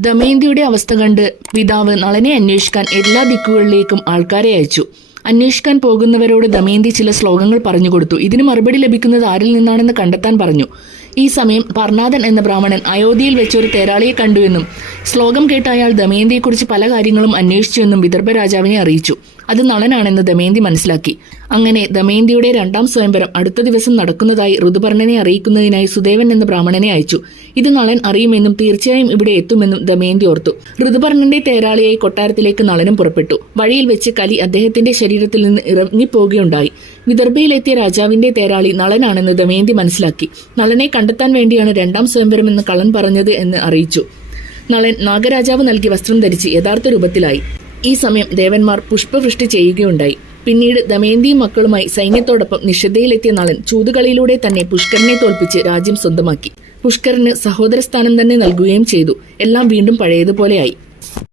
ദമയന്തിയുടെ അവസ്ഥ കണ്ട് പിതാവ് നളനെ അന്വേഷിക്കാൻ എല്ലാ ദിക്കുകളിലേക്കും ആൾക്കാരെ അയച്ചു. അന്വേഷിക്കാൻ പോകുന്നവരോട് ദമയന്തി ചില ശ്ലോകങ്ങൾ പറഞ്ഞുകൊടുത്തു. ഇതിന് മറുപടി ലഭിക്കുന്നത് ആരിൽ നിന്നാണെന്ന് കണ്ടെത്താൻ പറഞ്ഞു. ഈ സമയം പർണാദൻ എന്ന ബ്രാഹ്മണൻ അയോധ്യയിൽ വെച്ച് ഒരു തേരാളിയെ കണ്ടുവെന്നും ശ്ലോകം കേട്ട അയാൾ ദമയന്തിയെക്കുറിച്ച് പല കാര്യങ്ങളും അന്വേഷിച്ചുവെന്നും വിദർഭ രാജാവിനെ അറിയിച്ചു. അത് നളനാണെന്ന് ദമയന്തി മനസ്സിലാക്കി. അങ്ങനെ ദമയന്തിയുടെ രണ്ടാം സ്വയംവരം അടുത്ത ദിവസം നടക്കുന്നതായി ഋതുപർണനെ അറിയിക്കുന്നതിനായി സുദേവൻ എന്ന ബ്രാഹ്മണനെ അയച്ചു. ഇത് നളൻ അറിയുമെന്നും തീർച്ചയായും ഇവിടെ എത്തുമെന്നും ദമയന്തി ഓർത്തു. ഋതുപർണന്റെ തേരാളിയായി കൊട്ടാരത്തിലേക്ക് നളനും പുറപ്പെട്ടു. വഴിയിൽ വെച്ച് കലി അദ്ദേഹത്തിന്റെ ശരീരത്തിൽ നിന്ന് ഇറങ്ങിപ്പോകുകയുണ്ടായി. വിദർഭയിലെത്തിയ രാജാവിന്റെ തേരാളി നളനാണെന്ന് ദമയന്തി മനസ്സിലാക്കി. നളനെ കണ്ടെത്താൻ വേണ്ടിയാണ് രണ്ടാം സ്വയംവരം എന്ന് കള്ളൻ പറഞ്ഞത് എന്ന് അറിയിച്ചു. നളൻ നാഗരാജാവ് നൽകിയ വസ്ത്രം ധരിച്ച് യഥാർത്ഥ രൂപത്തിലായി. ഈ സമയം ദേവന്മാർ പുഷ്പവൃഷ്ടി ചെയ്യുകയുണ്ടായി. പിന്നീട് ദമയന്തിയും മക്കളുമായി സൈന്യത്തോടൊപ്പം നിഷദ്ധയിലെത്തിയ നളൻ ചൂതുകളിയിലൂടെ തന്നെ പുഷ്കരനെ തോൽപ്പിച്ച് രാജ്യം സ്വന്തമാക്കി. പുഷ്കരന് സഹോദരസ്ഥാനം തന്നെ നൽകുകയും ചെയ്തു. എല്ലാം വീണ്ടും പഴയതുപോലെയായി.